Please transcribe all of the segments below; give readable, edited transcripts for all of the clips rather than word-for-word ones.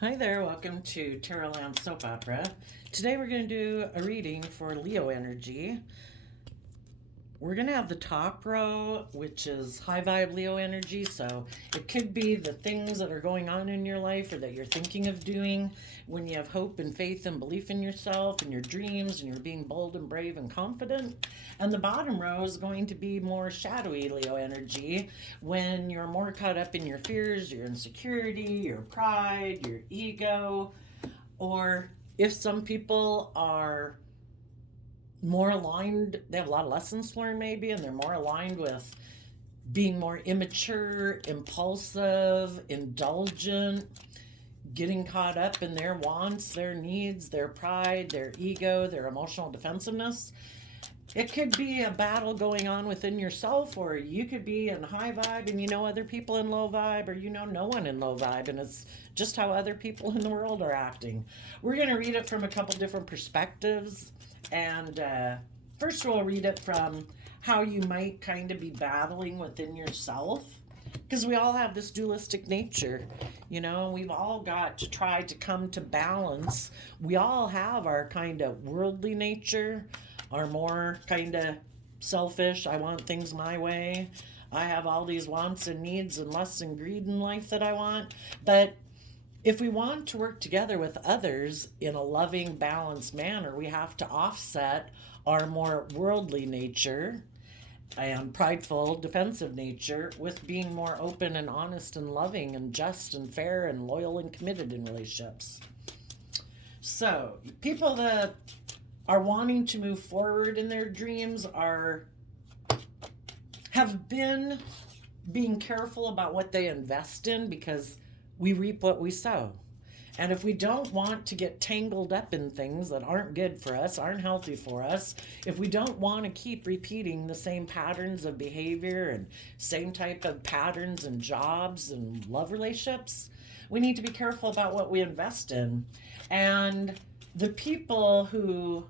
Hi there, welcome to Tarot Land Soap Opera. Today we're going to do a reading for Leo energy. We're going to have the top row, which is high vibe Leo energy. So it could be the things that are going on in your life or that you're thinking of doing when you have hope and faith and belief in yourself and your dreams and you're being bold and brave and confident. And the bottom row is going to be more shadowy Leo energy when you're more caught up in your fears, your insecurity, your pride, your ego, or if some people are more aligned, they have a lot of lessons to learn maybe, and they're more aligned with being more immature, impulsive, indulgent, getting caught up in their wants, their needs, their pride, their ego, their emotional defensiveness. It could be a battle going on within yourself, or you could be in high vibe and you know other people in low vibe, or you know no one in low vibe, and it's just how other people in the world are acting. We're going to read it from a couple different perspectives. And first, we'll read it from how you might kind of be battling within yourself. Because we all have this dualistic nature, we've all got to try to come to balance. We all have our kind of worldly nature, our more kind of selfish, I want things my way. I have all these wants and needs and lusts and greed in life that I want. But if we want to work together with others in a loving, balanced manner, we have to offset our more worldly nature and prideful, defensive nature with being more open and honest and loving and just and fair and loyal and committed in relationships. So, people that are wanting to move forward in their dreams have been being careful about what they invest in, because we reap what we sow. And if we don't want to get tangled up in things that aren't good for us, aren't healthy for us, if we don't want to keep repeating the same patterns of behavior and same type of patterns and jobs and love relationships, we need to be careful about what we invest in. And the people who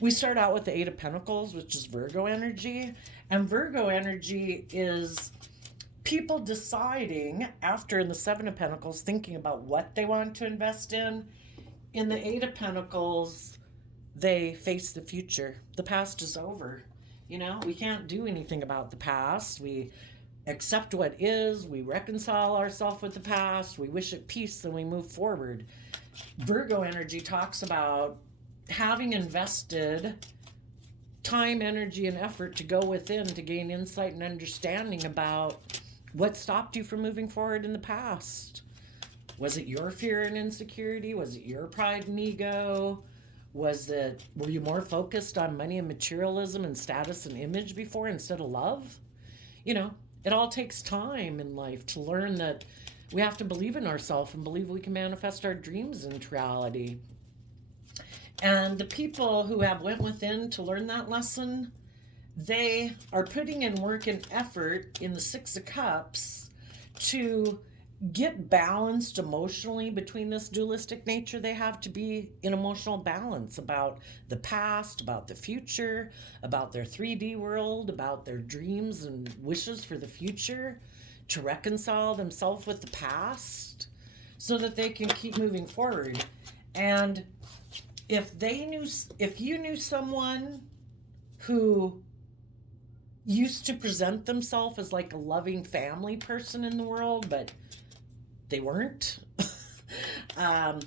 we start out with the Eight of Pentacles, which is Virgo energy, and Virgo energy is people deciding after in the Seven of Pentacles, thinking about what they want to invest in. In the Eight of Pentacles, they face the future. The past is over. We can't do anything about the past. We accept what is, we reconcile ourselves with the past, we wish it peace, and we move forward. Virgo energy talks about having invested time, energy, and effort to go within to gain insight and understanding about what stopped you from moving forward in the past. Was it your fear and insecurity? Was it your pride and ego? Were you more focused on money and materialism and status and image before instead of love? It all takes time in life to learn that we have to believe in ourselves and believe we can manifest our dreams into reality. And the people who have went within to learn that lesson, they are putting in work and effort in the Six of Cups to get balanced emotionally between this dualistic nature they have, to be in emotional balance about the past, about the future, about their 3D world, about their dreams and wishes for the future, to reconcile themselves with the past so that they can keep moving forward. And if you knew someone who used to present themselves as like a loving family person in the world, but they weren't, and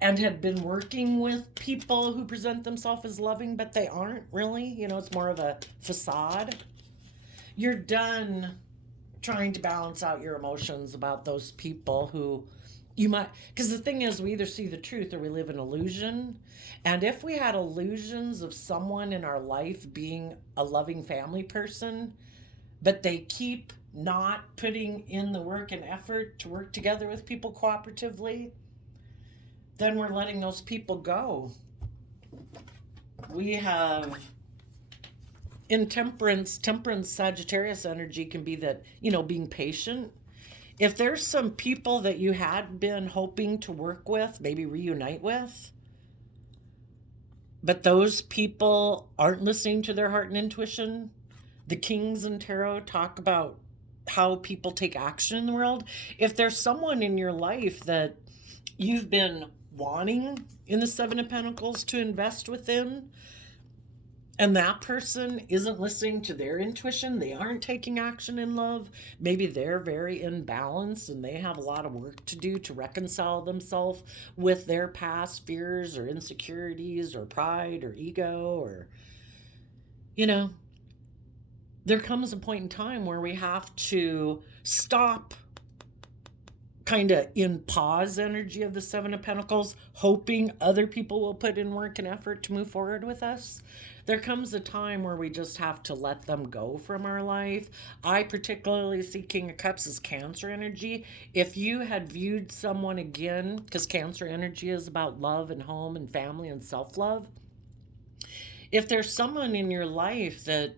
had been working with people who present themselves as loving, but they aren't really, it's more of a facade. You're done trying to balance out your emotions about those people who you might, because the thing is, we either see the truth or we live in illusion. And if we had illusions of someone in our life being a loving family person, but they keep not putting in the work and effort to work together with people cooperatively, then we're letting those people go. We have intemperance, Sagittarius energy can be that, being patient. If there's some people that you had been hoping to work with, maybe reunite with, but those people aren't listening to their heart and intuition, the Kings in Tarot talk about how people take action in the world. If there's someone in your life that you've been wanting in the Seven of Pentacles to invest within, and that person isn't listening to their intuition, they aren't taking action in love, maybe they're very imbalanced and they have a lot of work to do to reconcile themselves with their past fears or insecurities or pride or ego, or, you know, there comes a point in time where we have to stop kind of in pause energy of the Seven of Pentacles, hoping other people will put in work and effort to move forward with us. There comes a time where we just have to let them go from our life. I particularly see King of Cups as Cancer energy. If you had viewed someone again, because Cancer energy is about love and home and family and self-love, if there's someone in your life that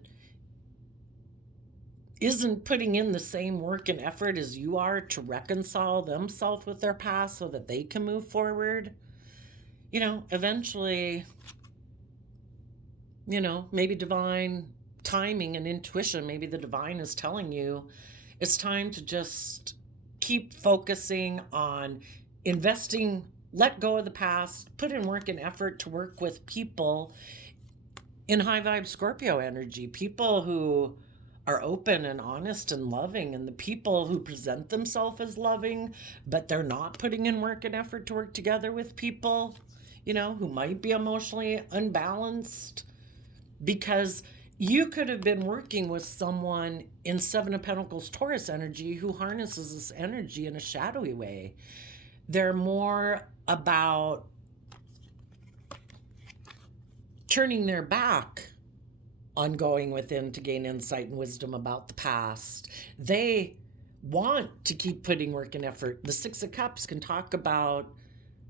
isn't putting in the same work and effort as you are to reconcile themselves with their past so that they can move forward, eventually, maybe divine timing and intuition, maybe the divine is telling you it's time to just keep focusing on investing, let go of the past, put in work and effort to work with people in high vibe Scorpio energy, people who are open and honest and loving, and the people who present themselves as loving, but they're not putting in work and effort to work together with people, who might be emotionally unbalanced. Because you could have been working with someone in Seven of Pentacles Taurus energy who harnesses this energy in a shadowy way. They're more about turning their back on going within to gain insight and wisdom about the past. They want to keep putting work and effort. The Six of Cups can talk about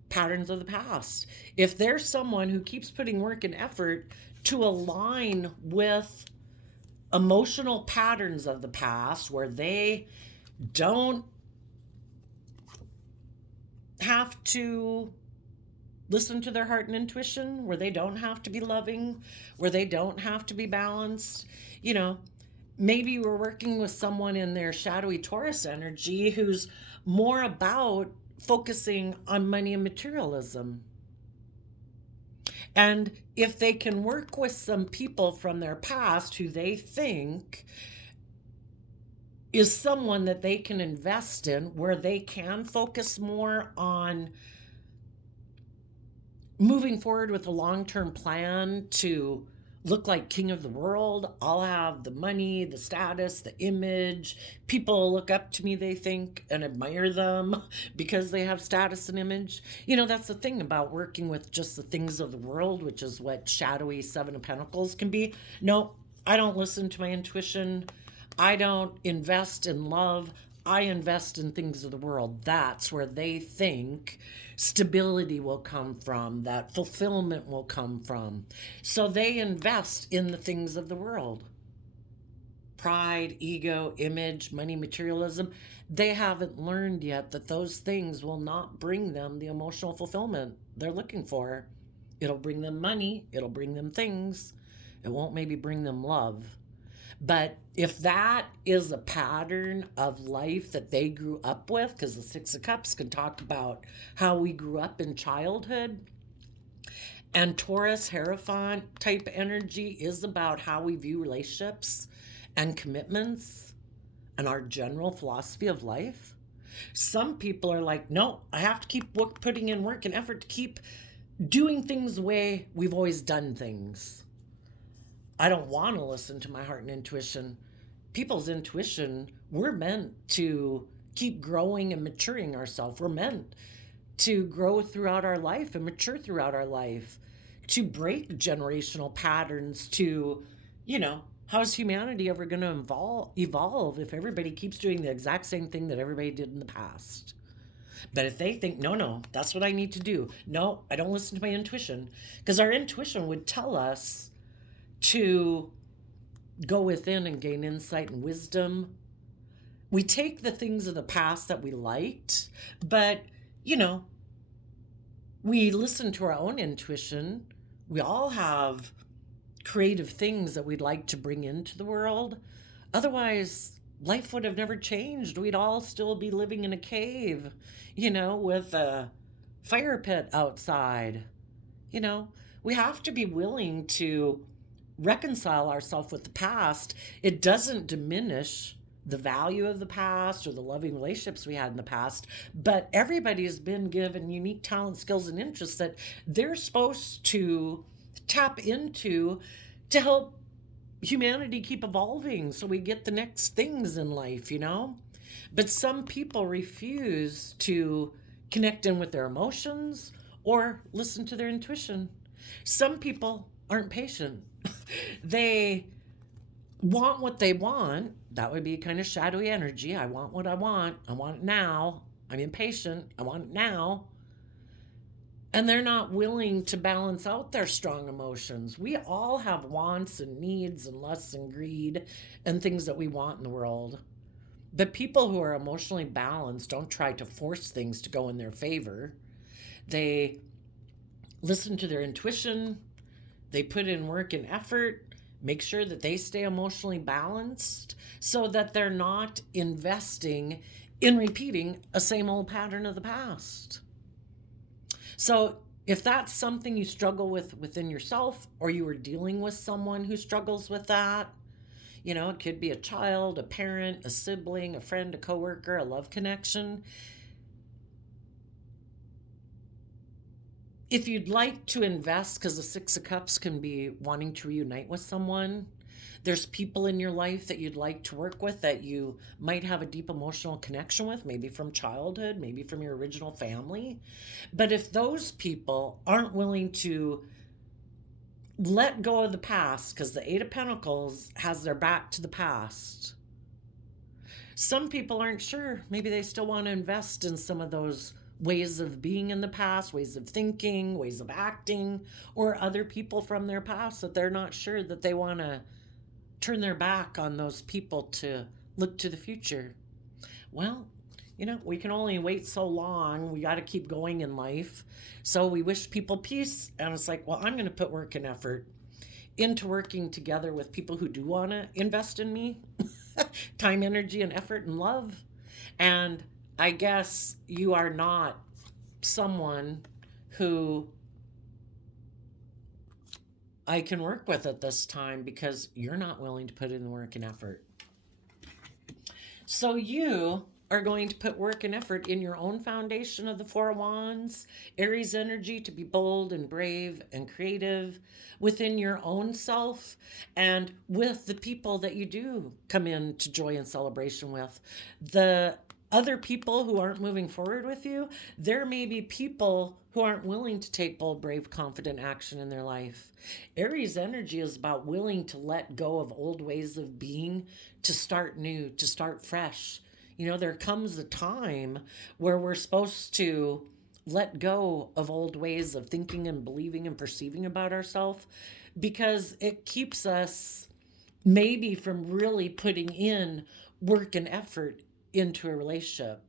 patterns of the past. If there's someone who keeps putting work and effort to align with emotional patterns of the past where they don't have to listen to their heart and intuition, where they don't have to be loving, where they don't have to be balanced, maybe we're working with someone in their shadowy Taurus energy who's more about focusing on money and materialism. And if they can work with some people from their past who they think is someone that they can invest in, where they can focus more on moving forward with a long-term plan to look like king of the world, I'll have the money, the status, the image. People look up to me, they think, and admire them because they have status and image. That's the thing about working with just the things of the world, which is what shadowy Seven of Pentacles can be. No, I don't listen to my intuition. I don't invest in love. I invest in things of the world. That's where they think stability will come from, that fulfillment will come from. So they invest in the things of the world. Pride, ego, image, money, materialism. They haven't learned yet that those things will not bring them the emotional fulfillment they're looking for. It'll bring them money. It'll bring them things. It won't maybe bring them love. But if that is a pattern of life that they grew up with, because the Six of Cups can talk about how we grew up in childhood, and Taurus, Hierophant type energy is about how we view relationships and commitments and our general philosophy of life. Some people are like, no, I have to keep putting in work and effort to keep doing things the way we've always done things. I don't want to listen to my heart and intuition. People's intuition, we're meant to keep growing and maturing ourselves. We're meant to grow throughout our life and mature throughout our life, to break generational patterns, to, how's humanity ever going to evolve if everybody keeps doing the exact same thing that everybody did in the past? But if they think, no, that's what I need to do. No, I don't listen to my intuition. Because our intuition would tell us to go within and gain insight and wisdom. We take the things of the past that we liked, but, we listen to our own intuition. We all have creative things that we'd like to bring into the world. Otherwise, life would have never changed. We'd all still be living in a cave, with a fire pit outside. You know, we have to be willing to reconcile ourselves with the past. It doesn't diminish the value of the past or the loving relationships we had in the past, but everybody has been given unique talents, skills, and interests that they're supposed to tap into to help humanity keep evolving so we get the next things in life. But some people refuse to connect in with their emotions or listen to their intuition. Some people aren't patient. They want what they want. That would be kind of shadowy energy. I want what I want. I want it now. I'm impatient. I want it now. And they're not willing to balance out their strong emotions. We all have wants and needs and lusts and greed and things that we want in the world. But people who are emotionally balanced don't try to force things to go in their favor. They listen to their intuition. They put in work and effort, make sure that they stay emotionally balanced so that they're not investing in repeating a same old pattern of the past. So if that's something you struggle with within yourself, or you are dealing with someone who struggles with that, it could be a child, a parent, a sibling, a friend, a coworker, a love connection. If you'd like to invest, because the Six of Cups can be wanting to reunite with someone, there's people in your life that you'd like to work with that you might have a deep emotional connection with, maybe from childhood, maybe from your original family. But if those people aren't willing to let go of the past, because the Eight of Pentacles has their back to the past, some people aren't sure. Maybe they still want to invest in some of those ways of being in the past, ways of thinking, ways of acting, or other people from their past that they're not sure that they want to turn their back on those people to look to the future. Well, we can only wait so long. We got to keep going in life. So we wish people peace. And it's like, well, I'm going to put work and effort into working together with people who do want to invest in me. Time, energy, and effort and love. And I guess you are not someone who I can work with at this time because you're not willing to put in the work and effort. So you are going to put work and effort in your own foundation of the Four of Wands, Aries energy, to be bold and brave and creative within your own self and with the people that you do come into joy and celebration with. The other people who aren't moving forward with you, there may be people who aren't willing to take bold, brave, confident action in their life. Aries energy is about willing to let go of old ways of being, to start new, to start fresh. There comes a time where we're supposed to let go of old ways of thinking and believing and perceiving about ourselves because it keeps us maybe from really putting in work and effort into a relationship.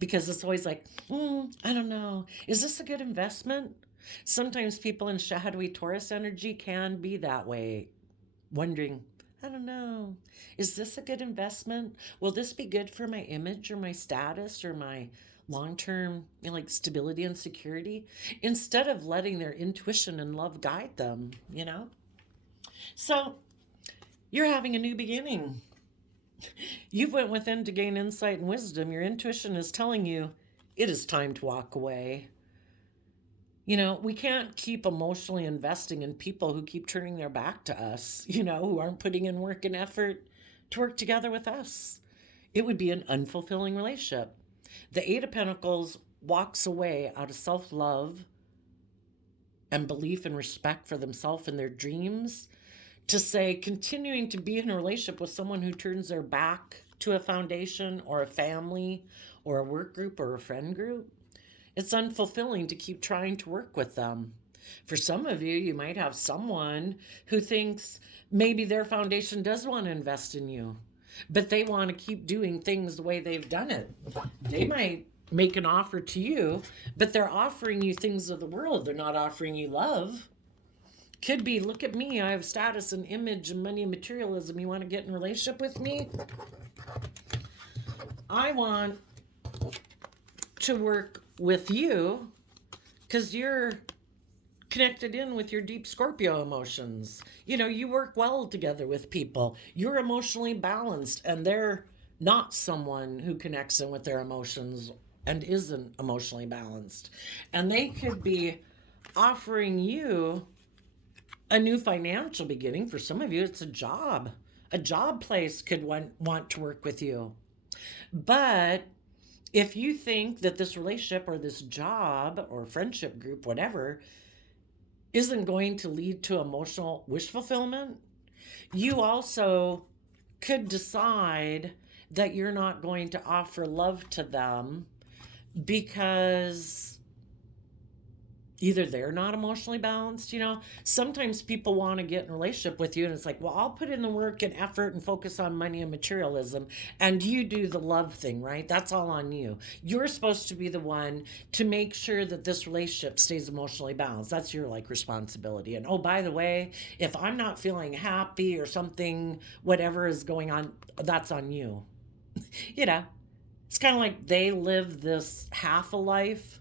Because it's always like, I don't know, is this a good investment? Sometimes people in shadowy Taurus energy can be that way, wondering, I don't know, is this a good investment? Will this be good for my image or my status or my long-term stability and security? Instead of letting their intuition and love guide them. So you're having a new beginning. You've went within to gain insight and wisdom. Your intuition is telling you it is time to walk away. We can't keep emotionally investing in people who keep turning their back to us, who aren't putting in work and effort to work together with us. It would be an unfulfilling relationship. The Eight of Pentacles walks away out of self-love and belief and respect for themselves and their dreams to say continuing to be in a relationship with someone who turns their back to a foundation or a family or a work group or a friend group. It's unfulfilling to keep trying to work with them. For some of you, you might have someone who thinks maybe their foundation does want to invest in you, but they want to keep doing things the way they've done it. They might make an offer to you, but they're offering you things of the world. They're not offering you love. Could be, look at me, I have status and image and money and materialism. You want to get in a relationship with me? I want to work with you because you're connected in with your deep Scorpio emotions. You know, you work well together with people. You're emotionally balanced, and they're not someone who connects in with their emotions and isn't emotionally balanced. And they could be offering you a new financial beginning. For some of you, it's a job. A job place could want to work with you. But if you think that this relationship or this job or friendship group, whatever, isn't going to lead to emotional wish fulfillment, you also could decide that you're not going to offer love to them because either they're not emotionally balanced. You know, sometimes people want to get in a relationship with you and it's like, well, I'll put in the work and effort and focus on money and materialism, and you do the love thing, right? That's all on you. You're supposed to be the one to make sure that this relationship stays emotionally balanced. That's your like responsibility. And oh, by the way, if I'm not feeling happy or something, whatever is going on, that's on you. You know, it's kind of like they live this half a life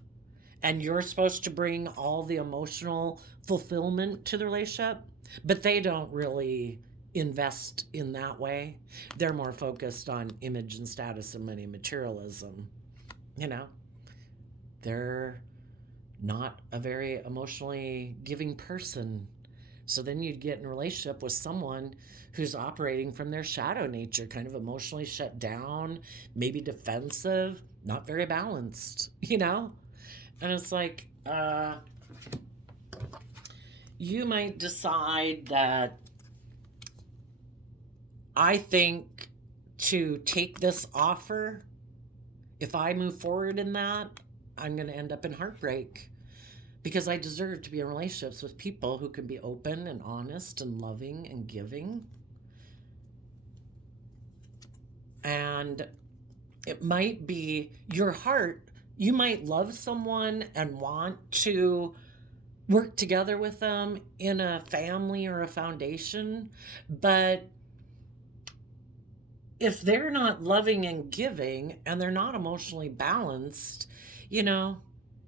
and you're supposed to bring all the emotional fulfillment to the relationship, but they don't really invest in that way. They're more focused on image and status and money and materialism. You know, they're not a very emotionally giving person. So then you'd get in a relationship with someone who's operating from their shadow nature, kind of emotionally shut down, maybe defensive, not very balanced, you know? And it's like, you might decide that I think to take this offer, if I move forward in that, I'm going to end up in heartbreak because I deserve to be in relationships with people who can be open and honest and loving and giving. And it might be your heart. You might love someone and want to work together with them in a family or a foundation, but if they're not loving and giving and they're not emotionally balanced, you know,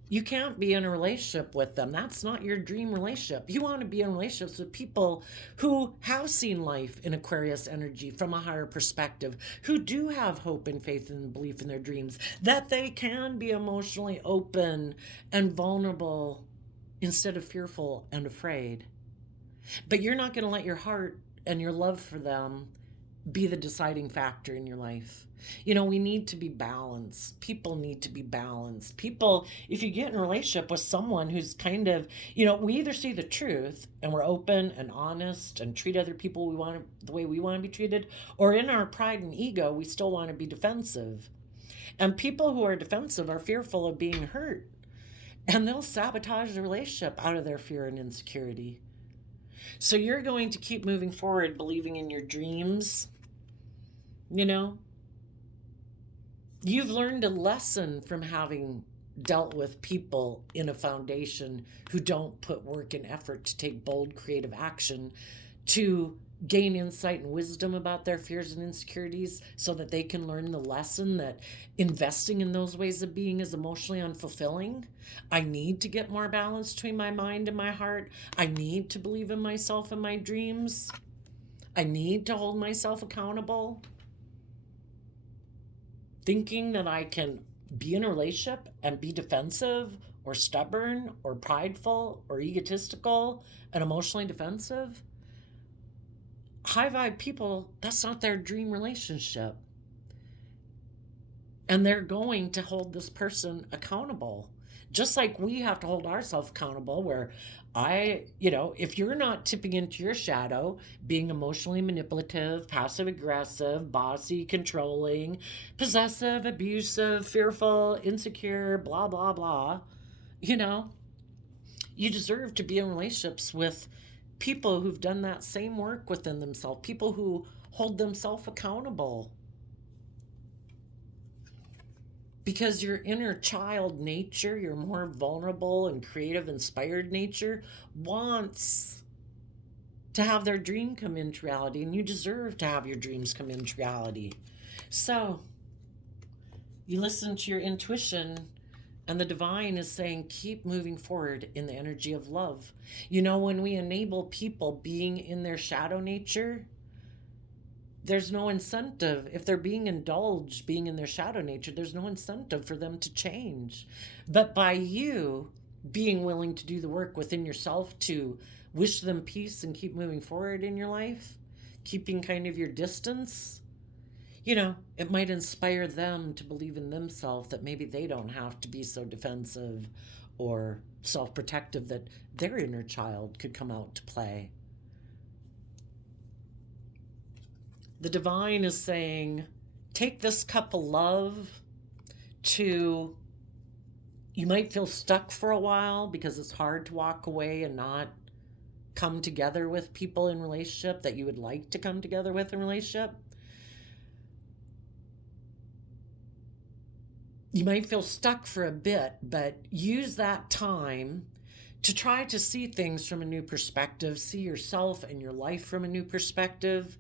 you can't be in a relationship with them. That's not your dream relationship. You want to be in relationships with people who have seen life in Aquarius energy from a higher perspective, who do have hope and faith and belief in their dreams, that they can be emotionally open and vulnerable instead of fearful and afraid. But you're not going to let your heart and your love for them be the deciding factor in your life. You know, we need to be balanced. People need to be balanced. People, if you get in a relationship with someone who's kind of, you know, we either see the truth and we're open and honest and treat other people the way we want to be treated, or in our pride and ego, we still want to be defensive. And people who are defensive are fearful of being hurt. And they'll sabotage the relationship out of their fear and insecurity. So you're going to keep moving forward, believing in your dreams. You know, you've learned a lesson from having dealt with people in a foundation who don't put work and effort to take bold, creative action to gain insight and wisdom about their fears and insecurities so that they can learn the lesson that investing in those ways of being is emotionally unfulfilling. I need to get more balance between my mind and my heart. I need to believe in myself and my dreams. I need to hold myself accountable. Thinking that I can be in a relationship and be defensive or stubborn or prideful or egotistical and emotionally defensive. High vibe people, that's not their dream relationship. And they're going to hold this person accountable. Just like we have to hold ourselves accountable, where if you're not tipping into your shadow, being emotionally manipulative, passive aggressive, bossy, controlling, possessive, abusive, fearful, insecure, blah, blah, blah, you deserve to be in relationships with people who've done that same work within themselves, people who hold themselves accountable. Because your inner child nature, your more vulnerable and creative, inspired nature, wants to have their dream come into reality, and you deserve to have your dreams come into reality. So you listen to your intuition, and the divine is saying, keep moving forward in the energy of love. You know, when we enable people being in their shadow nature, there's no incentive. If they're being indulged, being in their shadow nature, there's no incentive for them to change. But by you being willing to do the work within yourself to wish them peace and keep moving forward in your life, keeping kind of your distance, you know, it might inspire them to believe in themselves, that maybe they don't have to be so defensive or self-protective, that their inner child could come out to play. The divine is saying, take this cup of love to, you might feel stuck for a while because it's hard to walk away and not come together with people in relationship that you would like to come together with in relationship. You might feel stuck for a bit, but use that time to try to see things from a new perspective, see yourself and your life from a new perspective.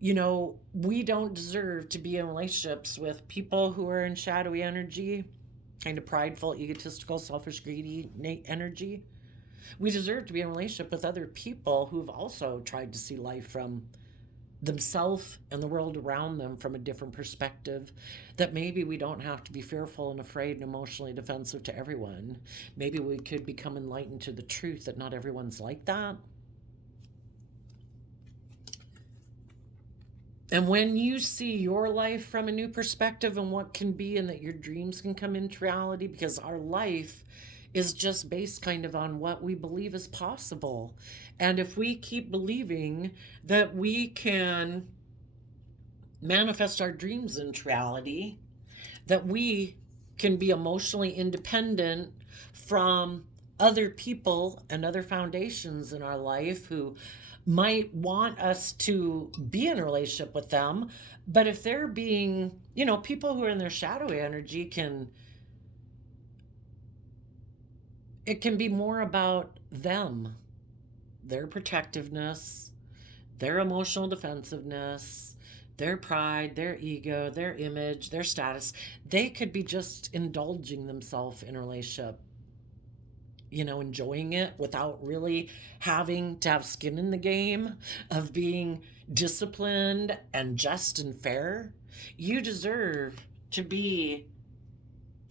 You know, we don't deserve to be in relationships with people who are in shadowy energy, kind of prideful, egotistical, selfish, greedy energy. We deserve to be in a relationship with other people who've also tried to see life from themself and the world around them from a different perspective, that maybe we don't have to be fearful and afraid and emotionally defensive to everyone. Maybe we could become enlightened to the truth that not everyone's like that. And when you see your life from a new perspective and what can be, and that your dreams can come into reality, because our life is just based kind of on what we believe is possible. And if we keep believing that we can manifest our dreams into reality, that we can be emotionally independent from other people and other foundations in our life who might want us to be in a relationship with them, but if they're being, you know, people who are in their shadowy energy it can be more about them, their protectiveness, their emotional defensiveness, their pride, their ego, their image, their status. They could be just indulging themselves in a relationship, you know, enjoying it without really having to have skin in the game of being disciplined and just and fair. You deserve to be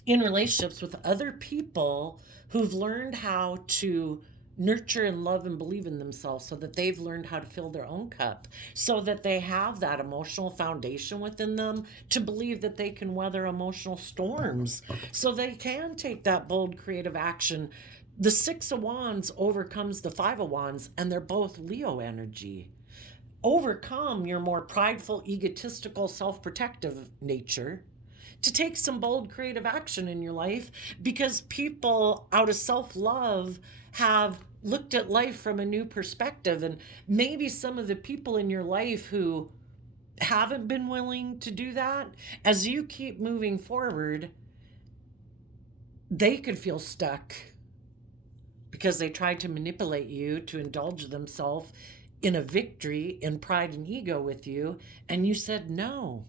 in relationships with other people who've learned how to nurture and love and believe in themselves, so that they've learned how to fill their own cup, so that they have that emotional foundation within them to believe that they can weather emotional storms, so they can take that bold creative action. The Six of Wands overcomes the Five of Wands, and they're both Leo energy. Overcome your more prideful, egotistical, self-protective nature to take some bold creative action in your life, because people out of self-love have looked at life from a new perspective. And maybe some of the people in your life who haven't been willing to do that, as you keep moving forward, they could feel stuck because they tried to manipulate you to indulge themselves in a victory in pride and ego with you, and you said no.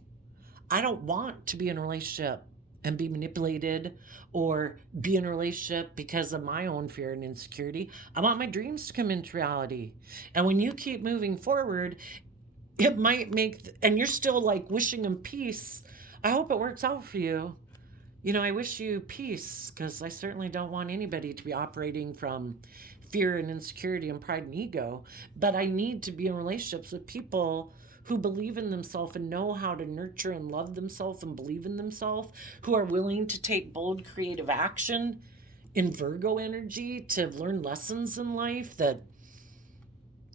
I don't want to be in a relationship and be manipulated, or be in a relationship because of my own fear and insecurity. I want my dreams to come into reality. And when you keep moving forward, it might make, and you're still like wishing them peace. I hope it works out for you. You know, I wish you peace, because I certainly don't want anybody to be operating from fear and insecurity and pride and ego. But I need to be in relationships with people who believe in themselves and know how to nurture and love themselves and believe in themselves, who are willing to take bold creative action in Virgo energy to learn lessons in life, that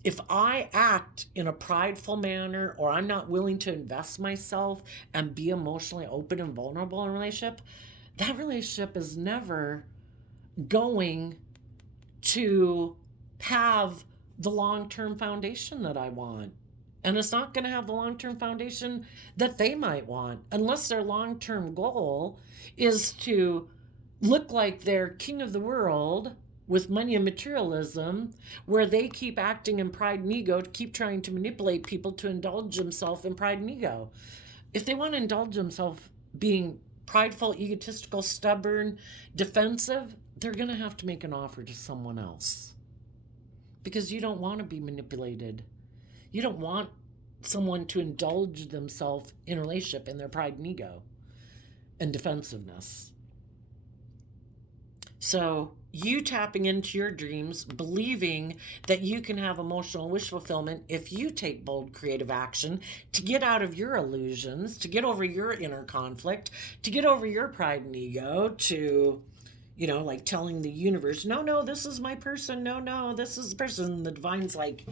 if I act in a prideful manner, or I'm not willing to invest myself and be emotionally open and vulnerable in a relationship, that relationship is never going to have the long-term foundation that I want. And it's not going to have the long-term foundation that they might want, unless their long-term goal is to look like they're king of the world with money and materialism, where they keep acting in pride and ego to keep trying to manipulate people to indulge themselves in pride and ego. If they want to indulge themselves being prideful, egotistical, stubborn, defensive, they're going to have to make an offer to someone else, because you don't want to be manipulated. You don't want someone to indulge themselves in a relationship in their pride and ego and defensiveness. So you tapping into your dreams, believing that you can have emotional wish fulfillment if you take bold creative action to get out of your illusions, to get over your inner conflict, to get over your pride and ego, to, you know, like telling the universe, no, this is my person. No, this is the person. The divine's like,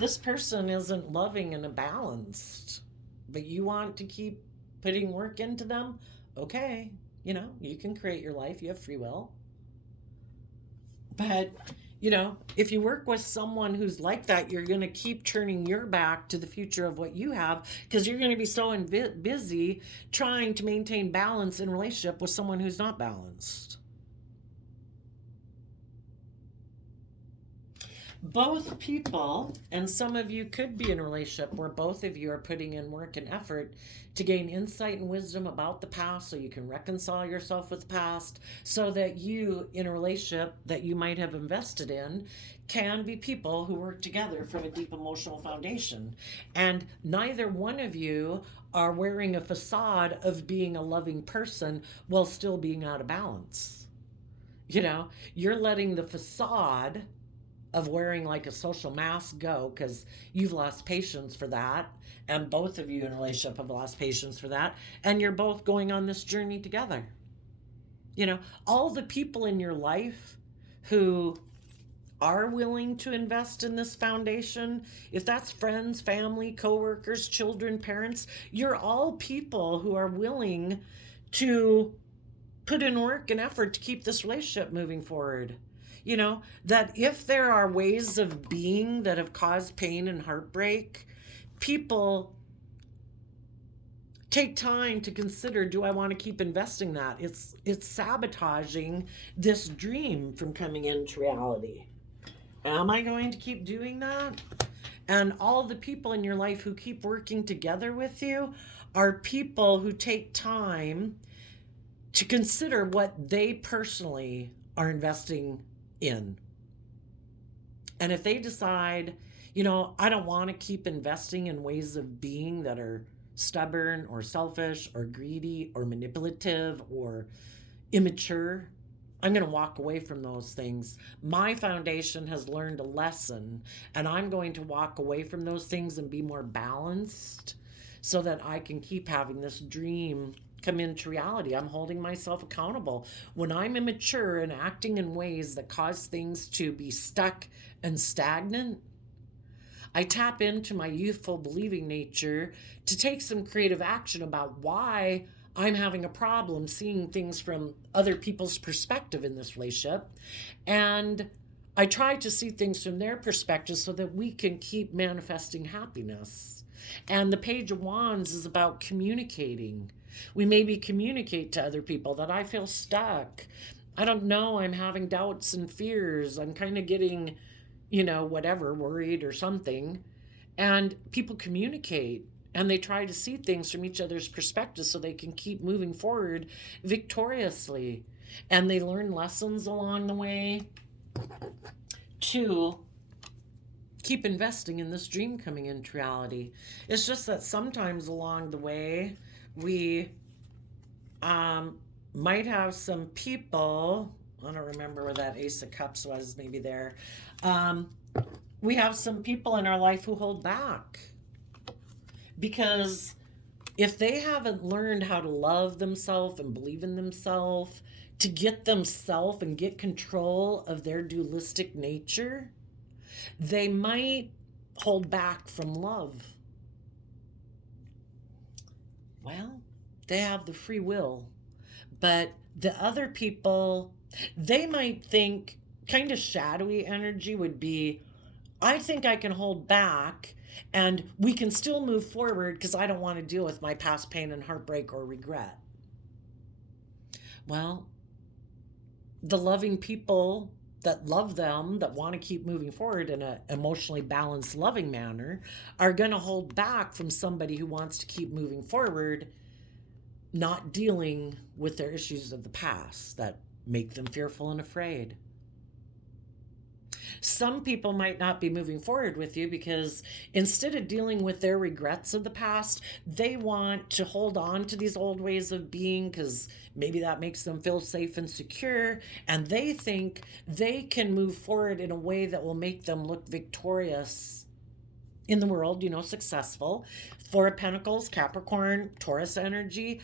this person isn't loving and balanced, but you want to keep putting work into them. Okay, you know, you can create your life. You have free will. But, you know, if you work with someone who's like that, you're going to keep turning your back to the future of what you have, because you're going to be so busy trying to maintain balance in relationship with someone who's not balanced. Both people, and some of you could be in a relationship where both of you are putting in work and effort to gain insight and wisdom about the past, so you can reconcile yourself with the past, so that you, in a relationship that you might have invested in, can be people who work together from a deep emotional foundation. And neither one of you are wearing a facade of being a loving person while still being out of balance. You know, you're letting the facade of wearing like a social mask go, because you've lost patience for that, and both of you in a relationship have lost patience for that, and you're both going on this journey together. You know, all the people in your life who are willing to invest in this foundation, if that's friends, family, coworkers, children, parents, you're all people who are willing to put in work and effort to keep this relationship moving forward. You know, that if there are ways of being that have caused pain and heartbreak, people take time to consider, do I want to keep investing that? It's sabotaging this dream from coming into reality. Am I going to keep doing that? And all the people in your life who keep working together with you are people who take time to consider what they personally are investing in. And if they decide, you know, I don't want to keep investing in ways of being that are stubborn or selfish or greedy or manipulative or immature, I'm going to walk away from those things. My foundation has learned a lesson, and I'm going to walk away from those things and be more balanced so that I can keep having this dream come into reality. I'm holding myself accountable. When I'm immature and acting in ways that cause things to be stuck and stagnant, I tap into my youthful believing nature to take some creative action about why I'm having a problem seeing things from other people's perspective in this relationship. And I try to see things from their perspective so that we can keep manifesting happiness. And the Page of Wands is about communicating. We maybe communicate to other people that I feel stuck. I don't know, I'm having doubts and fears. I'm kind of getting, you know, whatever, worried or something. And people communicate, and they try to see things from each other's perspective so they can keep moving forward victoriously. And they learn lessons along the way to keep investing in this dream coming into reality. It's just that sometimes along the way, we might have some people, I don't remember where that Ace of Cups was, maybe there. We have some people in our life who hold back, because if they haven't learned how to love themselves and believe in themselves, to get themselves and get control of their dualistic nature, they might hold back from love. Well, they have the free will, but the other people, they might think, kind of shadowy energy would be, I think I can hold back and we can still move forward because I don't want to deal with my past pain and heartbreak or regret. Well, the loving people that love them, that want to keep moving forward in an emotionally balanced, loving manner, are going to hold back from somebody who wants to keep moving forward, not dealing with their issues of the past that make them fearful and afraid. Some people might not be moving forward with you because instead of dealing with their regrets of the past, they want to hold on to these old ways of being because maybe that makes them feel safe and secure. And they think they can move forward in a way that will make them look victorious in the world, successful. Four of Pentacles, Capricorn, Taurus energy,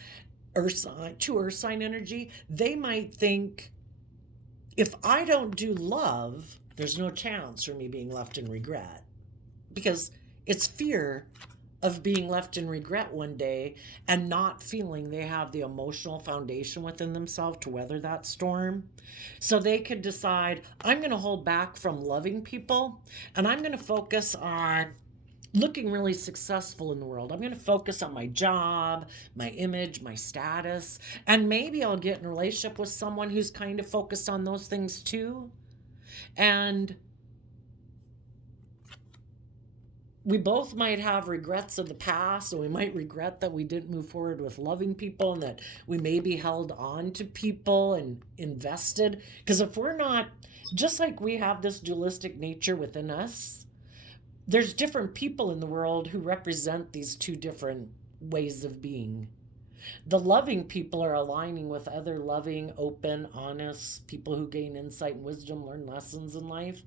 two Earth sign energy. They might think, if I don't do love, there's no chance for me being left in regret, because it's fear of being left in regret one day and not feeling they have the emotional foundation within themselves to weather that storm. So they could decide, I'm going to hold back from loving people and I'm going to focus on looking really successful in the world. I'm going to focus on my job, my image, my status, and maybe I'll get in a relationship with someone who's kind of focused on those things too. And we both might have regrets of the past, and we might regret that we didn't move forward with loving people and that we maybe held on to people and invested. Because if we're not, just like we have this dualistic nature within us, there's different people in the world who represent these two different ways of being. The loving people are aligning with other loving, open, honest people who gain insight and wisdom, learn lessons in life.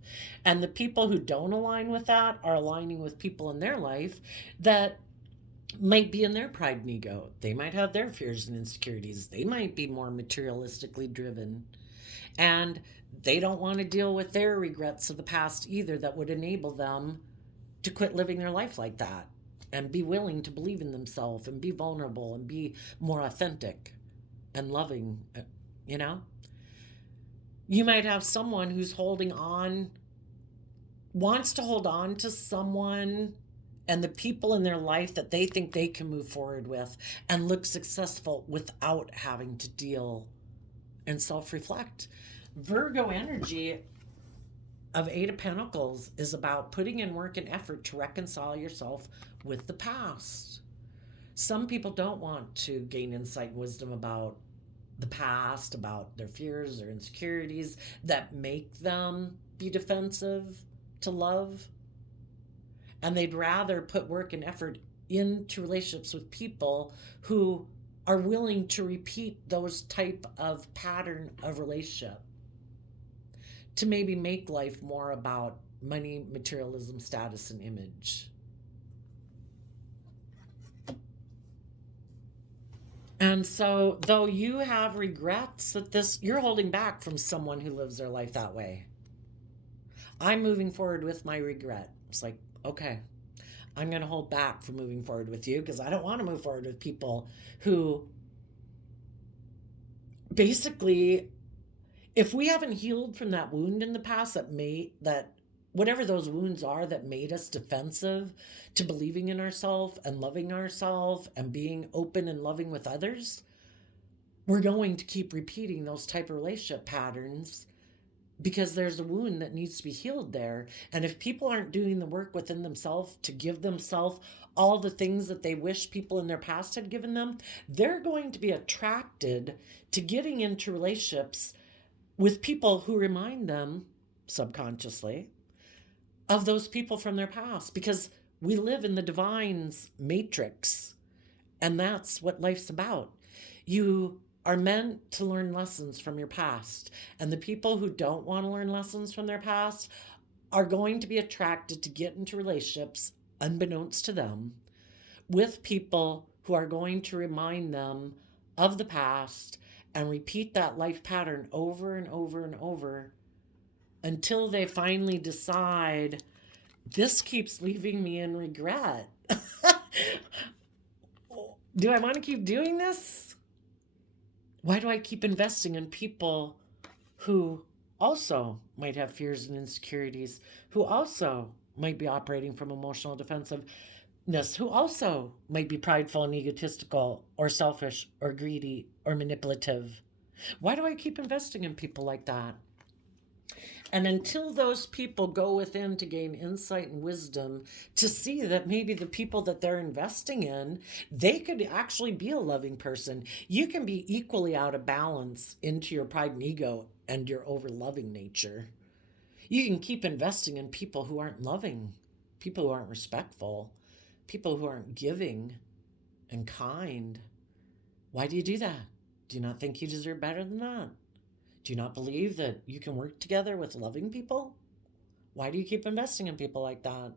And the people who don't align with that are aligning with people in their life that might be in their pride and ego. They might have their fears and insecurities. They might be more materialistically driven. And they don't want to deal with their regrets of the past either that would enable them to quit living their life like that and be willing to believe in themselves and be vulnerable and be more authentic and loving, You might have someone who's holding on, wants to hold on to someone and the people in their life that they think they can move forward with and look successful without having to deal and self-reflect. Virgo energy of Eight of Pentacles is about putting in work and effort to reconcile yourself with the past. Some people don't want to gain insight and wisdom about the past, about their fears or insecurities that make them be defensive to love. And they'd rather put work and effort into relationships with people who are willing to repeat those type of pattern of relationship, to maybe make life more about money, materialism, status, and image. And so, though you have regrets that you're holding back from someone who lives their life that way. I'm moving forward with my regret. It's like, okay, I'm going to hold back from moving forward with you because I don't want to move forward with people who basically, if we haven't healed from that wound in the past that whatever those wounds are that made us defensive to believing in ourselves and loving ourselves and being open and loving with others, we're going to keep repeating those type of relationship patterns because there's a wound that needs to be healed there. And if people aren't doing the work within themselves to give themselves all the things that they wish people in their past had given them, they're going to be attracted to getting into relationships with people who remind them subconsciously of those people from their past, because we live in the divine's matrix, and that's what life's about. You are meant to learn lessons from your past, and the people who don't want to learn lessons from their past are going to be attracted to get into relationships, unbeknownst to them, with people who are going to remind them of the past and repeat that life pattern over and over and over until they finally decide, this keeps leaving me in regret. Do I want to keep doing this? Why do I keep investing in people who also might have fears and insecurities, who also might be operating from emotional defensiveness, who also might be prideful and egotistical or selfish or greedy or manipulative? Why do I keep investing in people like that? And until those people go within to gain insight and wisdom, to see that maybe the people that they're investing in, they could actually be a loving person. You can be equally out of balance into your pride and ego and your over loving nature. You can keep investing in people who aren't loving, people who aren't respectful, people who aren't giving and kind. Why do you do that? Do you not think you deserve better than that? Do you not believe that you can work together with loving people? Why do you keep investing in people like that?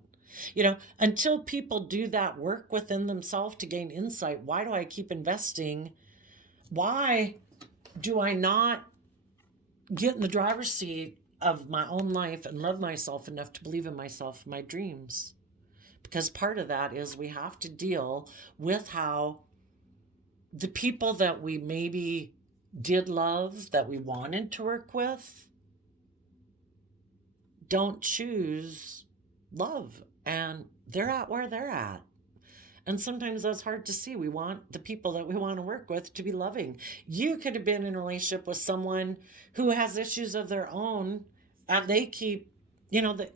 Until people do that work within themselves to gain insight, why do I keep investing? Why do I not get in the driver's seat of my own life and love myself enough to believe in myself and my dreams? Because part of that is we have to deal with how the people that we maybe did love, that we wanted to work with, don't choose love, and they're at where they're at. And sometimes that's hard to see. We want the people that we want to work with to be loving. You could have been in a relationship with someone who has issues of their own, and they keep, the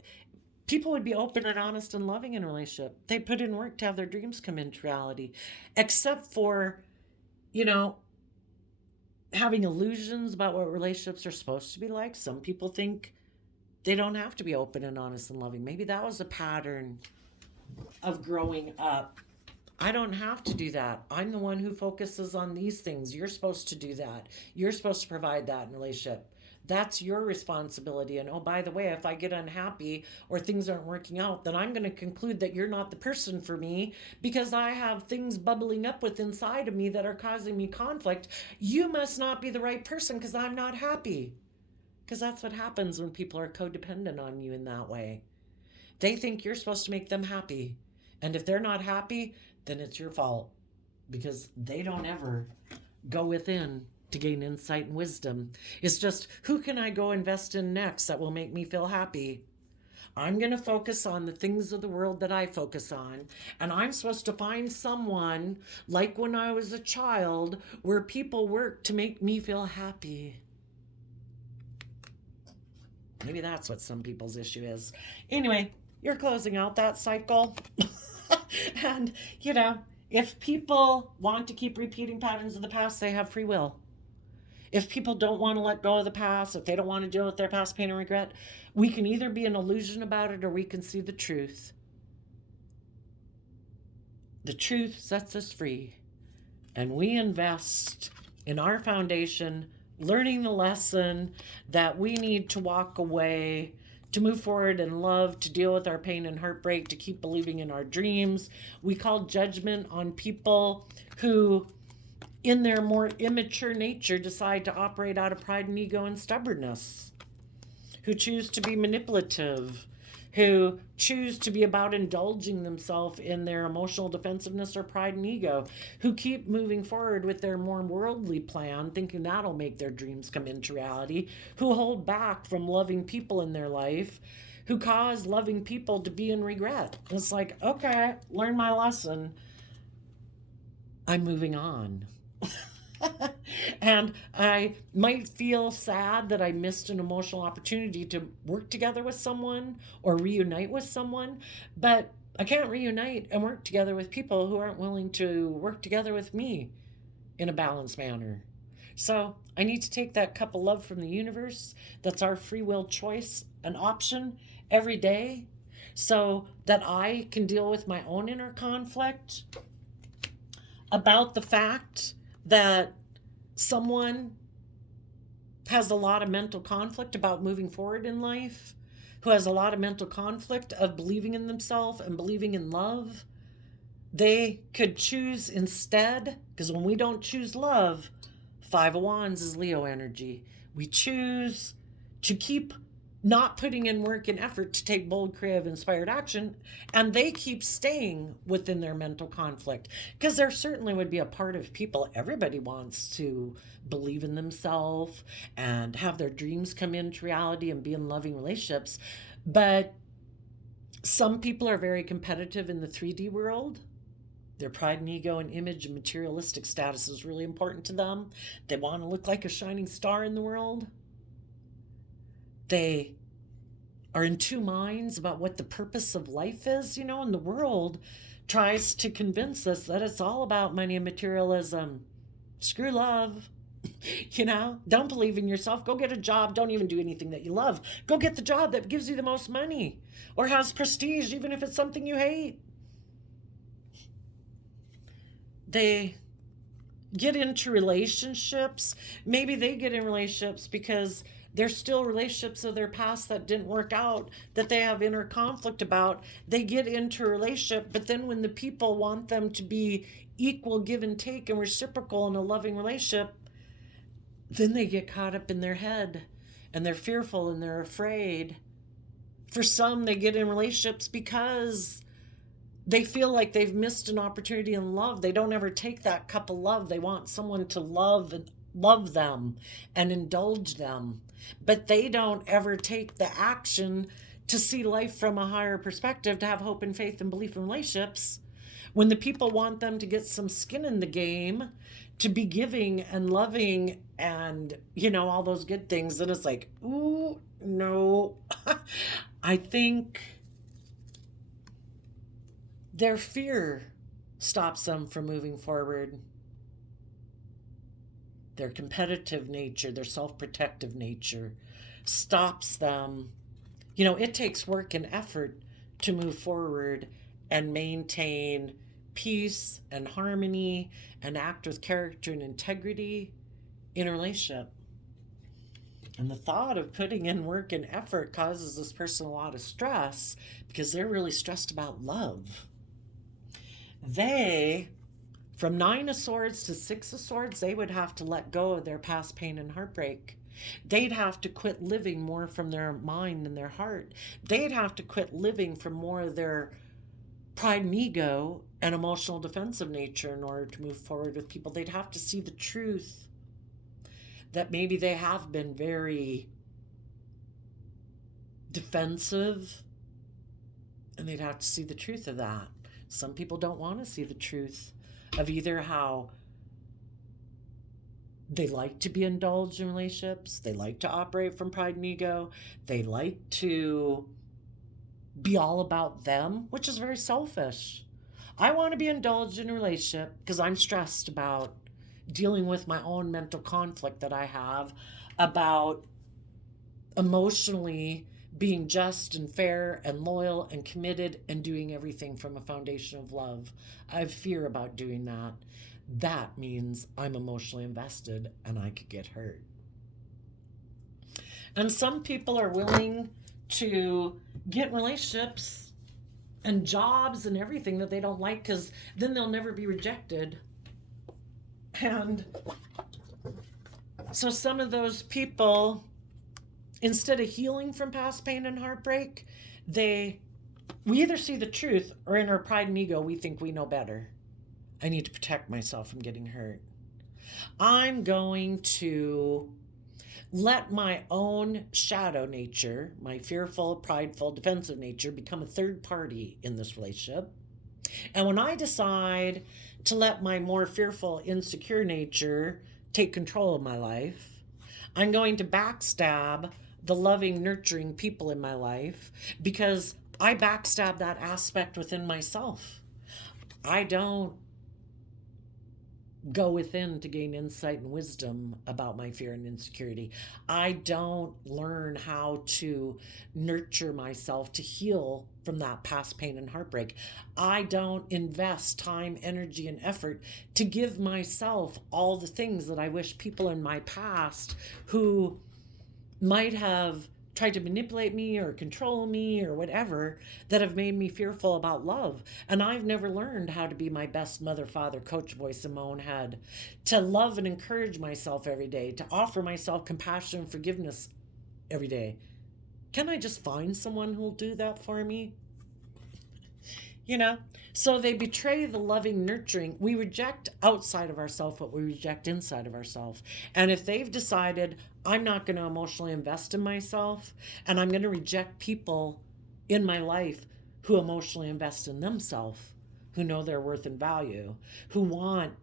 people would be open and honest and loving in a relationship. They put in work to have their dreams come into reality, except for, having illusions about what relationships are supposed to be like. Some people think they don't have to be open and honest and loving. Maybe that was a pattern of growing up. I don't have to do that. I'm the one who focuses on these things. You're supposed to do that. You're supposed to provide that in a relationship. That's your responsibility. And oh, by the way, if I get unhappy or things aren't working out, then I'm going to conclude that you're not the person for me because I have things bubbling up with inside of me that are causing me conflict. You must not be the right person because I'm not happy. Because that's what happens when people are codependent on you in that way. They think you're supposed to make them happy. And if they're not happy, then it's your fault because they don't ever go within to gain insight and wisdom. It's just, who can I go invest in next that will make me feel happy? I'm going to focus on the things of the world that I focus on. And I'm supposed to find someone, like when I was a child, where people work to make me feel happy. Maybe that's what some people's issue is. Anyway, you're closing out that cycle. And, if people want to keep repeating patterns of the past, they have free will. If people don't want to let go of the past, if they don't want to deal with their past pain and regret, we can either be an illusion about it or we can see the truth. The truth sets us free. And we invest in our foundation, learning the lesson that we need to walk away, to move forward in love, to deal with our pain and heartbreak, to keep believing in our dreams. We call judgment on people who, in their more immature nature, decide to operate out of pride and ego and stubbornness, who choose to be manipulative, who choose to be about indulging themselves in their emotional defensiveness or pride and ego, who keep moving forward with their more worldly plan, thinking that'll make their dreams come into reality, who hold back from loving people in their life, who cause loving people to be in regret. It's like, okay, learn my lesson. I'm moving on. And I might feel sad that I missed an emotional opportunity to work together with someone or reunite with someone, but I can't reunite and work together with people who aren't willing to work together with me in a balanced manner. So I need to take that cup of love from the universe, that's our free will choice, an option every day, so that I can deal with my own inner conflict about the fact that someone has a lot of mental conflict about moving forward in life, who has a lot of mental conflict of believing in themselves and believing in love. They could choose instead, because when we don't choose love, Five of Wands is Leo energy. We choose to keep not putting in work and effort to take bold, creative, inspired action, and they keep staying within their mental conflict. Because there certainly would be a part of people, everybody wants to believe in themselves and have their dreams come into reality and be in loving relationships. But some people are very competitive in the 3D world. Their pride and ego and image and materialistic status is really important to them. They want to look like a shining star in the world. They are in two minds about what the purpose of life is, and the world tries to convince us that it's all about money and materialism. Screw love. Don't believe in yourself. Go get a job. Don't even do anything that you love. Go get the job that gives you the most money or has prestige, even if it's something you hate. They get into relationships. Maybe they get in relationships because there's still relationships of their past that didn't work out, that they have inner conflict about. They get into a relationship, but then when the people want them to be equal give and take and reciprocal in a loving relationship, then they get caught up in their head and they're fearful and they're afraid. For some, they get in relationships because they feel like they've missed an opportunity in love. They don't ever take that cup of love. They want someone to love them and indulge them. But they don't ever take the action to see life from a higher perspective, to have hope and faith and belief in relationships. When the people want them to get some skin in the game, to be giving and loving and, all those good things, then it's like, ooh, no. I think their fear stops them from moving forward. Their competitive nature, their self-protective nature stops them. It takes work and effort to move forward and maintain peace and harmony and act with character and integrity in a relationship. And the thought of putting in work and effort causes this person a lot of stress because they're really stressed about love. From 9 of Swords to 6 of Swords, they would have to let go of their past pain and heartbreak. They'd have to quit living more from their mind and their heart. They'd have to quit living from more of their pride and ego and emotional defensive nature in order to move forward with people. They'd have to see the truth that maybe they have been very defensive, and they'd have to see the truth of that. Some people don't want to see the truth of either how they like to be indulged in relationships, they like to operate from pride and ego, they like to be all about them, which is very selfish. I want to be indulged in a relationship because I'm stressed about dealing with my own mental conflict that I have about emotionally being just and fair and loyal and committed and doing everything from a foundation of love. I have fear about doing that. That means I'm emotionally invested and I could get hurt. And some people are willing to get in relationships and jobs and everything that they don't like because then they'll never be rejected. And so some of those people, instead of healing from past pain and heartbreak, we either see the truth, or in our pride and ego, we think we know better. I need to protect myself from getting hurt. I'm going to let my own shadow nature, my fearful, prideful, defensive nature, become a third party in this relationship. And when I decide to let my more fearful, insecure nature take control of my life, I'm going to backstab the loving, nurturing people in my life because I backstab that aspect within myself. I don't go within to gain insight and wisdom about my fear and insecurity. I don't learn how to nurture myself to heal from that past pain and heartbreak. I don't invest time, energy, and effort to give myself all the things that I wish people in my past who might have tried to manipulate me or control me or whatever that have made me fearful about love. And I've never learned how to be my best mother, father, coach voice in my own head, to love and encourage myself every day, to offer myself compassion and forgiveness every day. Can I just find someone who'll do that for me? So they betray the loving, nurturing. We reject outside of ourselves what we reject inside of ourselves. And if they've decided, I'm not going to emotionally invest in myself, and I'm going to reject people in my life who emotionally invest in themselves, who know their worth and value, who want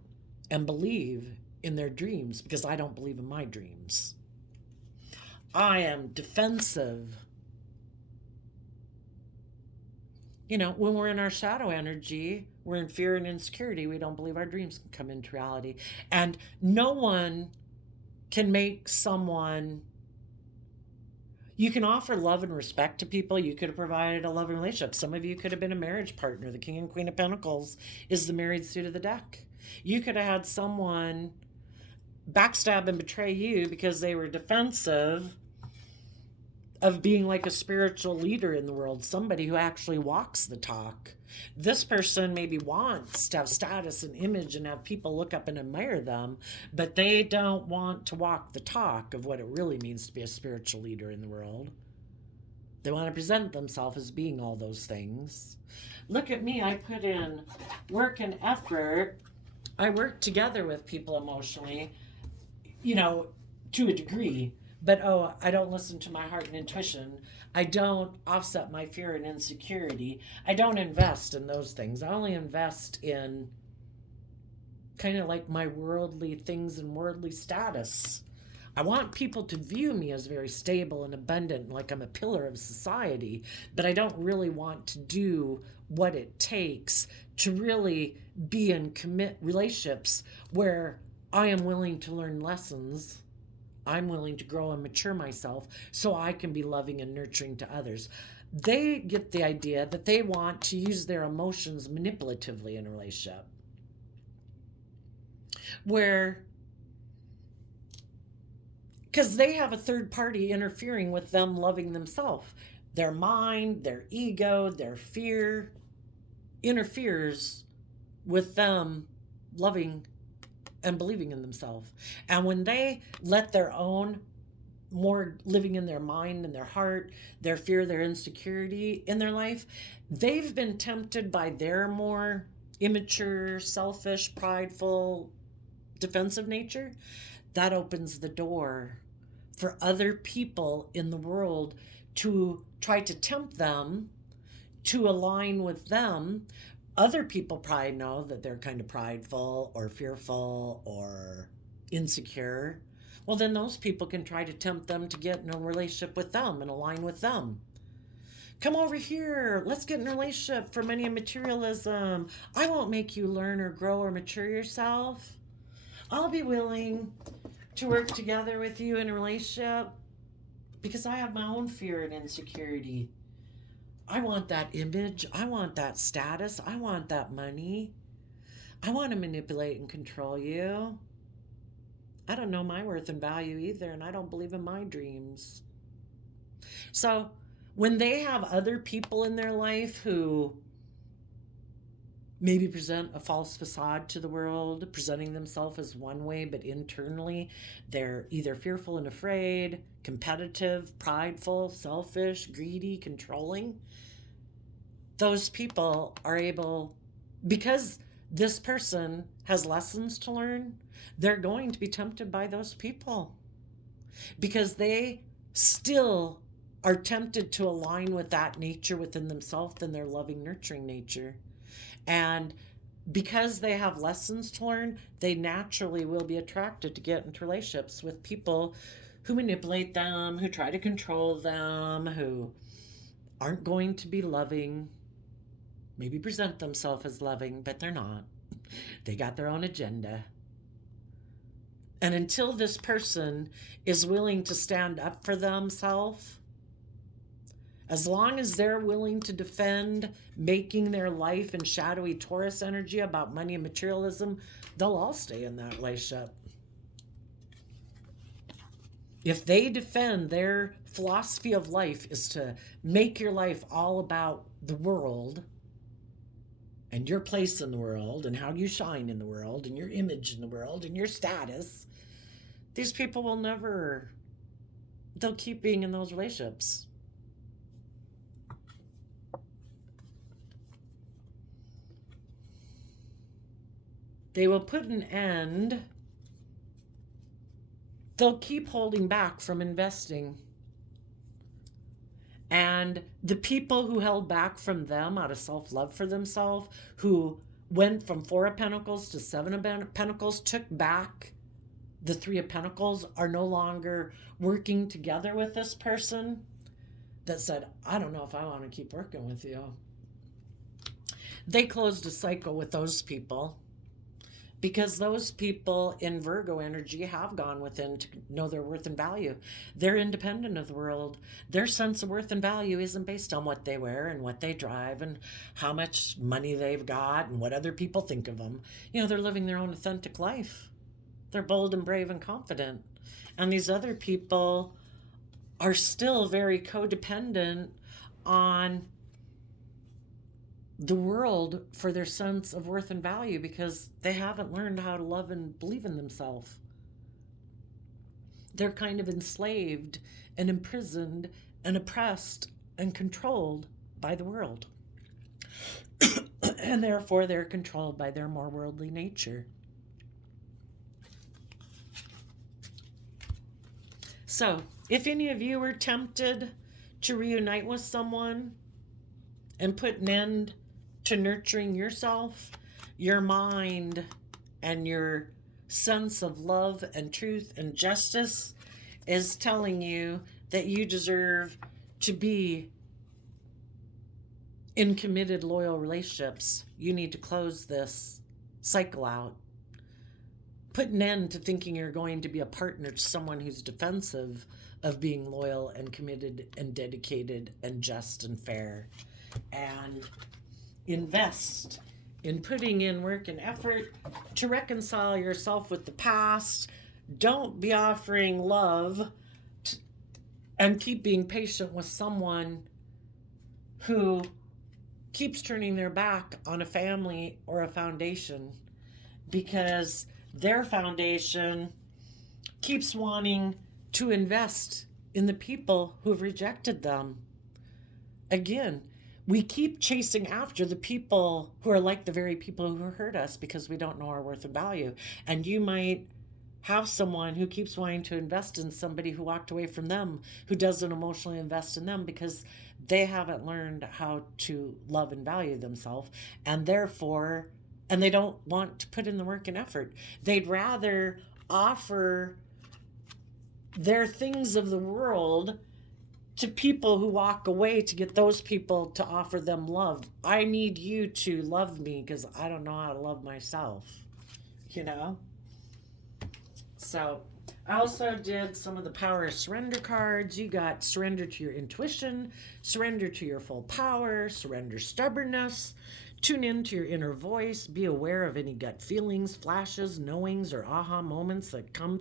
and believe in their dreams, because I don't believe in my dreams. I am defensive. When we're in our shadow energy, we're in fear and insecurity. We don't believe our dreams can come into reality. And no one can make someone. You can offer love and respect to people. You could have provided a loving relationship. Some of you could have been a marriage partner. The King and Queen of Pentacles is the married suit of the deck. You could have had someone backstab and betray you because they were defensive of being like a spiritual leader in the world, somebody who actually walks the talk. This person maybe wants to have status and image and have people look up and admire them, but they don't want to walk the talk of what it really means to be a spiritual leader in the world. They want to present themselves as being all those things. Look at me, I put in work and effort. I work together with people emotionally, to a degree. But I don't listen to my heart and intuition. I don't offset my fear and insecurity. I don't invest in those things. I only invest in kind of like my worldly things and worldly status. I want people to view me as very stable and abundant, like I'm a pillar of society, but I don't really want to do what it takes to really be in commit relationships where I am willing to learn lessons. I'm willing to grow and mature myself so I can be loving and nurturing to others. They get the idea that they want to use their emotions manipulatively in a relationship. Because they have a third party interfering with them loving themselves. Their mind, their ego, their fear interferes with them loving and believing in themselves. And when they let their own more living in their mind and their heart, their fear, their insecurity in their life, they've been tempted by their more immature, selfish, prideful, defensive nature. That opens the door for other people in the world to try to tempt them to align with them. Other people probably know that they're kind of prideful or fearful or insecure. Well, then those people can try to tempt them to get in a relationship with them and align with them. Come over here. Let's get in a relationship for money and materialism. I won't make you learn or grow or mature yourself. I'll be willing to work together with you in a relationship because I have my own fear and insecurity. I want that image. I want that status. I want that money. I want to manipulate and control you. I don't know my worth and value either, and I don't believe in my dreams. So when they have other people in their life who maybe present a false facade to the world, presenting themselves as one way, but internally they're either fearful and afraid, competitive, prideful, selfish, greedy, controlling, those people are able, because this person has lessons to learn, they're going to be tempted by those people because they still are tempted to align with that nature within themselves and their loving, nurturing nature. And because they have lessons to learn, they naturally will be attracted to get into relationships with people who manipulate them, who try to control them, who aren't going to be loving, maybe present themselves as loving, but they're not. They got their own agenda. And until this person is willing to stand up for themselves, as long as they're willing to defend making their life in shadowy Taurus energy about money and materialism, they'll all stay in that relationship. If they defend their philosophy of life is to make your life all about the world and your place in the world and how you shine in the world and your image in the world and your status, these people will never, they'll keep being in those relationships. They will put an end. They'll keep holding back from investing. And the people who held back from them out of self-love for themselves, who went from 4 of Pentacles to 7 of Pentacles, took back the Three of Pentacles are no longer working together with this person that said, I don't know if I want to keep working with you. They closed a cycle with those people because those people in Virgo energy have gone within to know their worth and value. They're independent of the world. Their sense of worth and value isn't based on what they wear and what they drive and how much money they've got and what other people think of them. They're living their own authentic life. They're bold and brave and confident. And these other people are still very codependent on the world for their sense of worth and value because they haven't learned how to love and believe in themselves. They're kind of enslaved and imprisoned and oppressed and controlled by the world. And therefore they're controlled by their more worldly nature. So, if any of you were tempted to reunite with someone and put an end to nurturing yourself, your mind, and your sense of love and truth and justice is telling you that you deserve to be in committed, loyal relationships, you need to close this cycle out. Put an end to thinking you're going to be a partner to someone who's defensive of being loyal and committed and dedicated and just and fair. And invest in putting in work and effort to reconcile yourself with the past. Don't be offering love and keep being patient with someone who keeps turning their back on a family or a foundation because their foundation keeps wanting to invest in the people who have rejected them. Again, we keep chasing after the people who are like the very people who hurt us because we don't know our worth and value. And you might have someone who keeps wanting to invest in somebody who walked away from them, who doesn't emotionally invest in them because they haven't learned how to love and value themselves, and therefore, and they don't want to put in the work and effort. They'd rather offer their things of the world to people who walk away to get those people to offer them love. I need you to love me because I don't know how to love myself, So I also did some of the power of surrender cards. You got surrender to your intuition, surrender to your full power, surrender stubbornness, tune into your inner voice, be aware of any gut feelings, flashes, knowings, or aha moments that come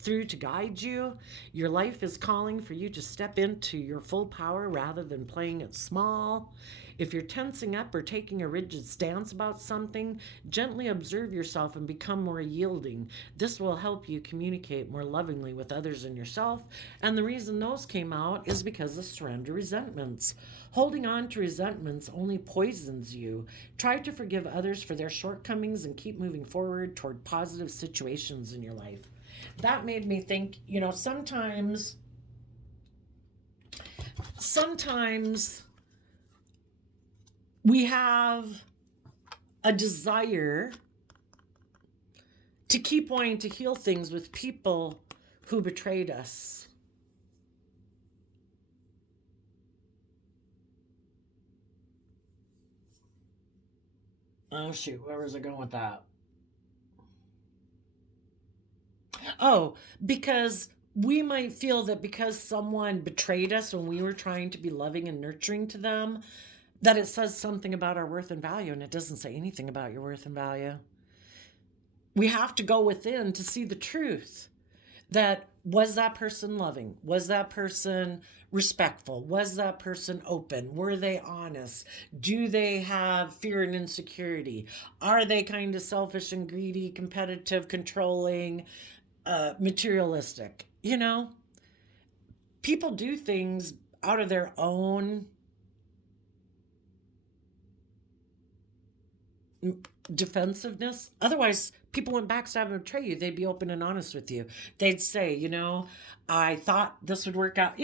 through to guide you. Your life is calling for you to step into your full power rather than playing it small. If you're tensing up or taking a rigid stance about something, gently observe yourself and become more yielding. This will help you communicate more lovingly with others and yourself. And the reason those came out is because of surrender resentments. Holding on to resentments only poisons you. Try to forgive others for their shortcomings and keep moving forward toward positive situations in your life. That made me think, sometimes we have a desire to keep wanting to heal things with people who betrayed us. Oh, shoot. Where was I going with that? Oh, because we might feel that because someone betrayed us when we were trying to be loving and nurturing to them, that it says something about our worth and value, and it doesn't say anything about your worth and value. We have to go within to see the truth. That was that person loving? Was that person respectful? Was that person open? Were they honest? Do they have fear and insecurity? Are they kind of selfish and greedy, competitive, controlling, materialistic? People do things out of their own defensiveness. Otherwise, people wouldn't backstab and betray you. They'd be open and honest with you. They'd say, I thought this would work out.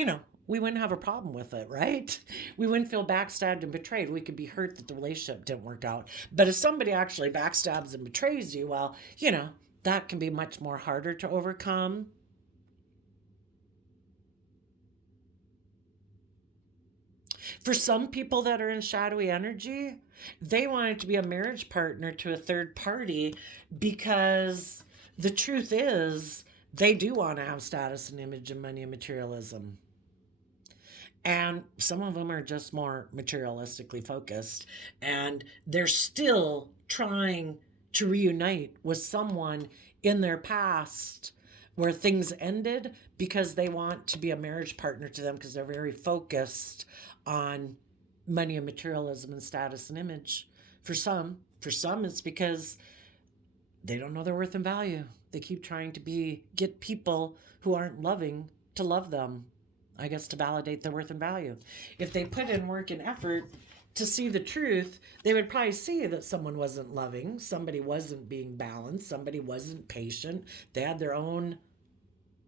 We wouldn't have a problem with it, right? We wouldn't feel backstabbed and betrayed. We could be hurt that the relationship didn't work out. But if somebody actually backstabs and betrays you, well, that can be much more harder to overcome. For some people that are in shadowy energy, they want it to be a marriage partner to a third party because the truth is they do want to have status and image and money and materialism. And some of them are just more materialistically focused, and they're still trying to reunite with someone in their past where things ended because they want to be a marriage partner to them because they're very focused on money and materialism and status and image. For some it's because they don't know their worth and value. They keep trying to get people who aren't loving to love them, I guess, to validate their worth and value. If they put in work and effort to see the truth, they would probably see that someone wasn't loving, somebody wasn't being balanced, somebody wasn't patient, they had their own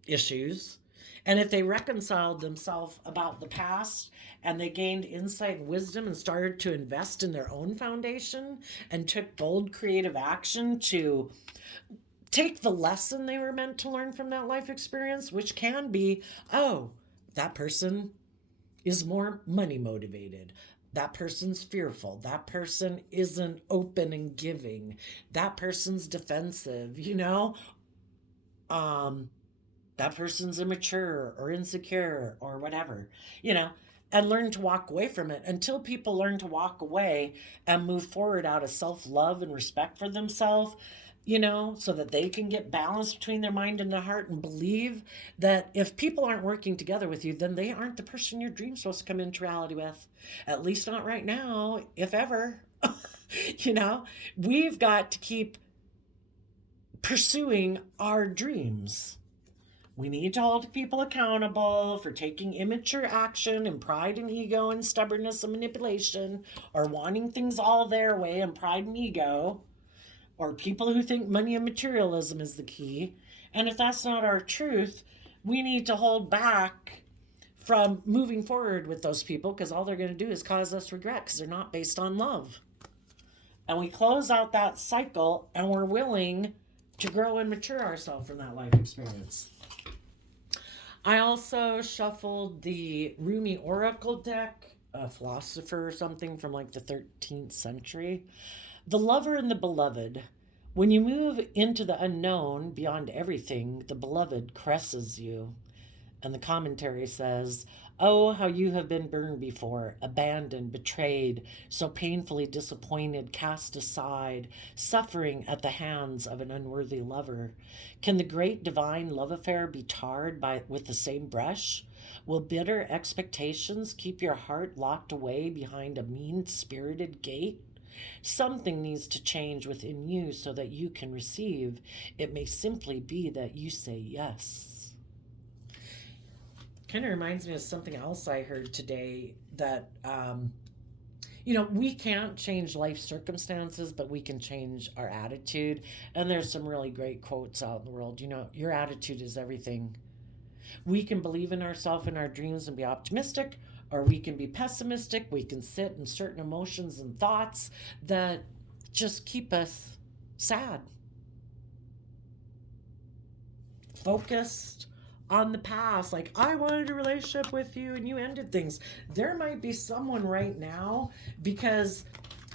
issues. And if they reconciled themselves about the past and they gained insight and wisdom and started to invest in their own foundation and took bold creative action to take the lesson they were meant to learn from that life experience, which can be, oh, that person is more money motivated. That person's fearful. That person isn't open and giving. That person's defensive, that person's immature or insecure or whatever, and learn to walk away from it. Until people learn to walk away and move forward out of self-love and respect for themselves, so that they can get balance between their mind and their heart and believe that if people aren't working together with you, then they aren't the person your dream's supposed to come into reality with. At least not right now, if ever. We've got to keep pursuing our dreams. We need to hold people accountable for taking immature action and pride and ego and stubbornness and manipulation, or wanting things all their way and pride and ego, or people who think money and materialism is the key. And if that's not our truth, we need to hold back from moving forward with those people, because all they're going to do is cause us regret because they're not based on love. And we close out that cycle and we're willing to grow and mature ourselves from that life experience. I also shuffled the Rumi Oracle deck, a philosopher or something from like the 13th century. The lover and the beloved. When you move into the unknown beyond everything, the beloved caresses you. And the commentary says, oh, how you have been burned before, abandoned, betrayed, so painfully disappointed, cast aside, suffering at the hands of an unworthy lover. Can the great divine love affair be tarred with the same brush? Will bitter expectations keep your heart locked away behind a mean-spirited gate? Something needs to change within you so that you can receive. It may simply be that you say yes. Kind of reminds me of something else I heard today, that we can't change life circumstances, but we can change our attitude. And there's some really great quotes out in the world. Your attitude is everything. We can believe in ourselves and our dreams and be optimistic, or we can be pessimistic. We can sit in certain emotions and thoughts that just keep us sad, focused on the past. Like, I wanted a relationship with you and you ended things. There might be someone right now, because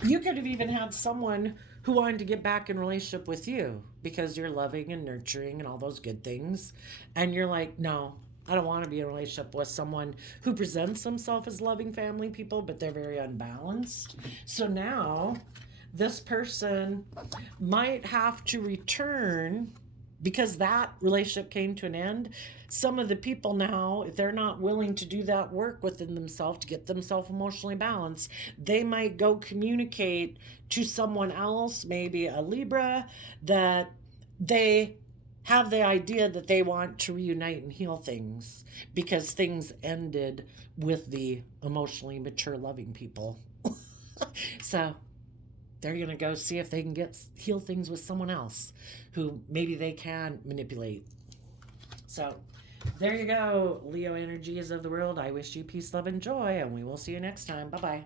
you could have even had someone who wanted to get back in relationship with you because you're loving and nurturing and all those good things. And you're like, no, I don't want to be in a relationship with someone who presents themselves as loving family people, but they're very unbalanced. So now this person might have to return, because that relationship came to an end. Some of the people now, if they're not willing to do that work within themselves to get themselves emotionally balanced, they might go communicate to someone else, maybe a Libra, that they have the idea that they want to reunite and heal things because things ended with the emotionally mature, loving people. So they're going to go see if they can heal things with someone else who maybe they can manipulate. So there you go, Leo energies of the world. I wish you peace, love, and joy, and we will see you next time. Bye-bye.